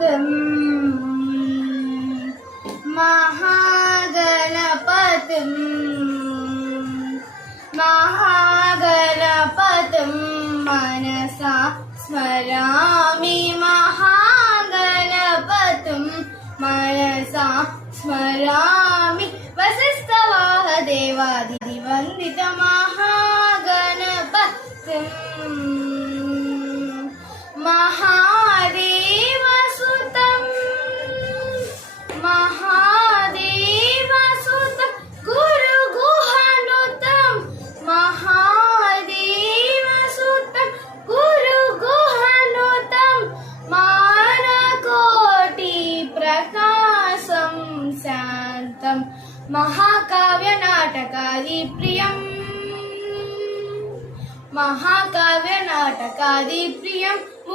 गणपतिं महागणपतिं मनसा स्मरामि महागणपतिं मनसा स्मरामि वसिष्ठवाहदेवादिवन्दित महागणपतिं महादेवसुतं गुरुगुहानुतं महादेवसुतं गुरुगुहानुतं मानकोटिप्रकाशं शान्तं महाकाव्यनाटकादिप्रियं